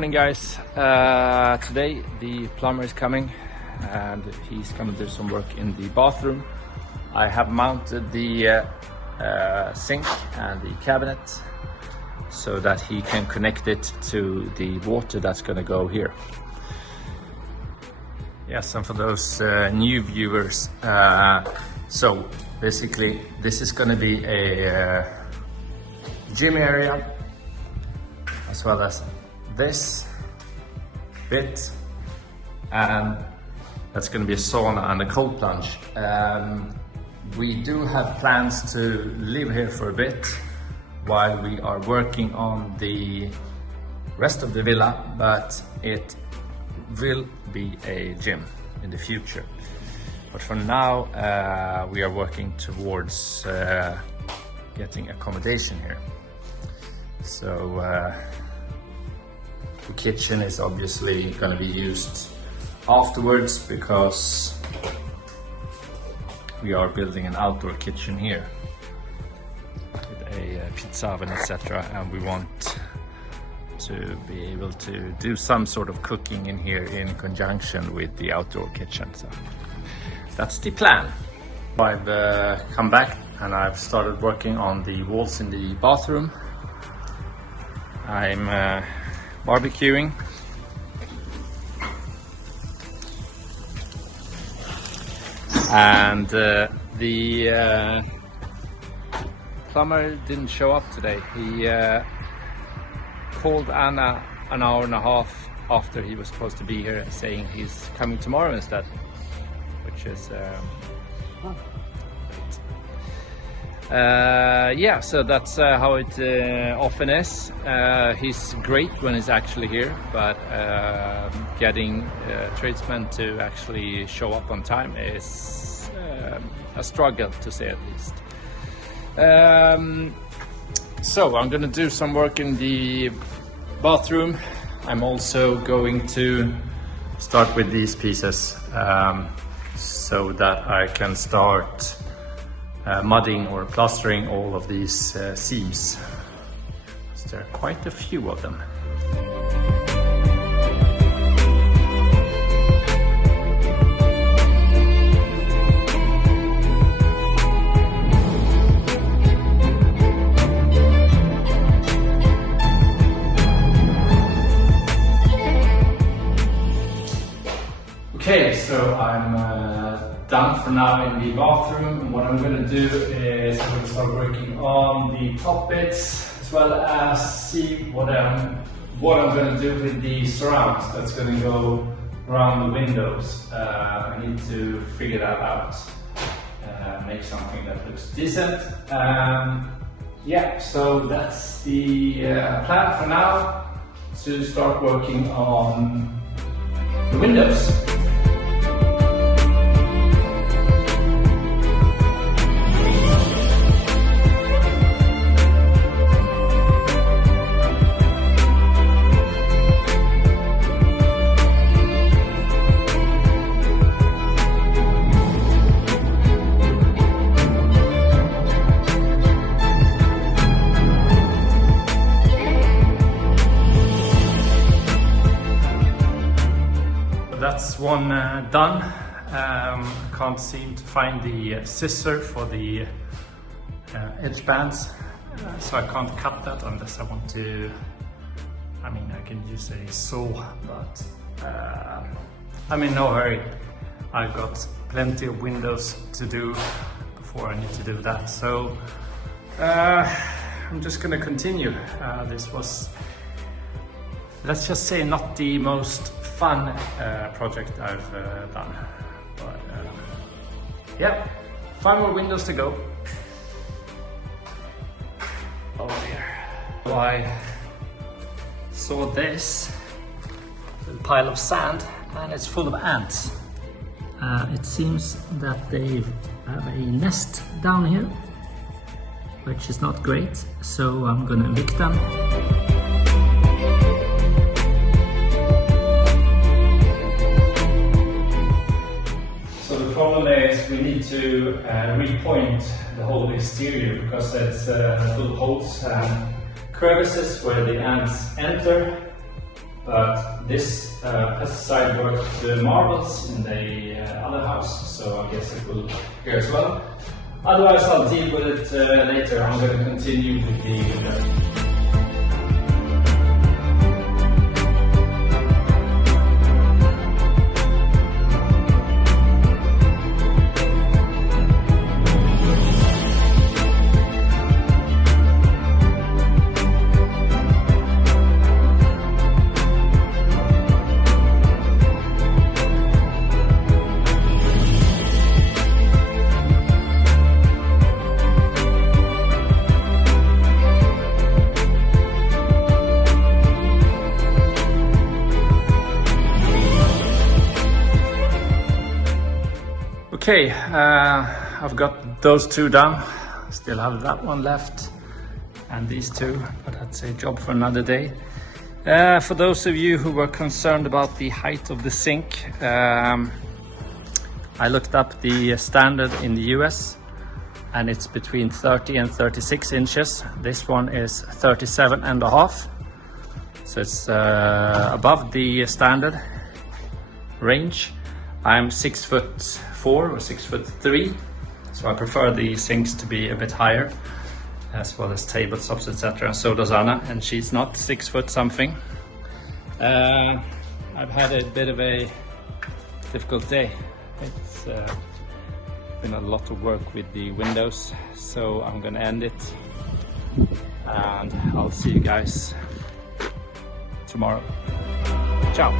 morning, guys. Today the plumber is coming and he's gonna do some work in the bathroom. I have mounted the sink and the cabinet so that he can connect it to the water that's gonna go here. Yes, and for those new viewers, so basically this is gonna be a gym area, as well as this bit, and that's going to be a sauna and a cold plunge. We do have plans to live here for a bit while we are working on the rest of the villa, but it will be a gym in the future. But for now we are working towards getting accommodation here. So the kitchen is obviously going to be used afterwards because we are building an outdoor kitchen here with a pizza oven, etc. And we want to be able to do some sort of cooking in here in conjunction with the outdoor kitchen. So that's the plan. I've come back and I've started working on the walls in the bathroom. I'm barbecuing. And the plumber didn't show up today. He called Anna an hour and a half after he was supposed to be here, saying he's coming tomorrow instead, which is yeah, so that's how it often is. He's great when he's actually here, but getting tradesmen to actually show up on time is a struggle, to say at least. So I'm gonna do some work in the bathroom. I'm also going to start with these pieces so that I can start mudding or plastering all of these seams. There are quite a few of them. Okay, so I'm done for now in the bathroom, and what I'm going to do is I'm going to start working on the top bits, as well as see what I'm going to do with the surrounds that's going to go around the windows. I need to figure that out, make something that looks decent. Yeah, so that's the plan for now, to start working on the windows. That's one done. Can't seem to find the scissor for the edge bands, so I can't cut that unless I want to. I mean, I can use a saw, but I'm in no hurry. I've got plenty of windows to do before I need to do that, so I'm just gonna continue. This was, let's just say, not the most fun project I've done, but yeah, 5 more windows to go. Oh dear. So I saw this little pile of sand and it's full of ants. It seems that they have a nest down here, which is not great, so I'm gonna evict them. Problem is we need to repoint the whole exterior because it's full of holes and crevices where the ants enter, but this pesticide worked marvels in the other house, so I guess it will here as well. Otherwise, I'll deal with it later. I'm going to continue with the window. Okay, I've got those two done. Still have that one left and these two, but that's a job for another day. For those of you who were concerned about the height of the sink, I looked up the standard in the US and it's between 30 and 36 inches. This one is 37 and a half. So it's above the standard range. I'm 6'4" or 6'3", so I prefer the sinks to be a bit higher, as well as tabletops, etc. So does Anna, and she's not 6 foot something. I've had a bit of a difficult day. It's been a lot of work with the windows, so I'm gonna end it, and I'll see you guys tomorrow. Ciao.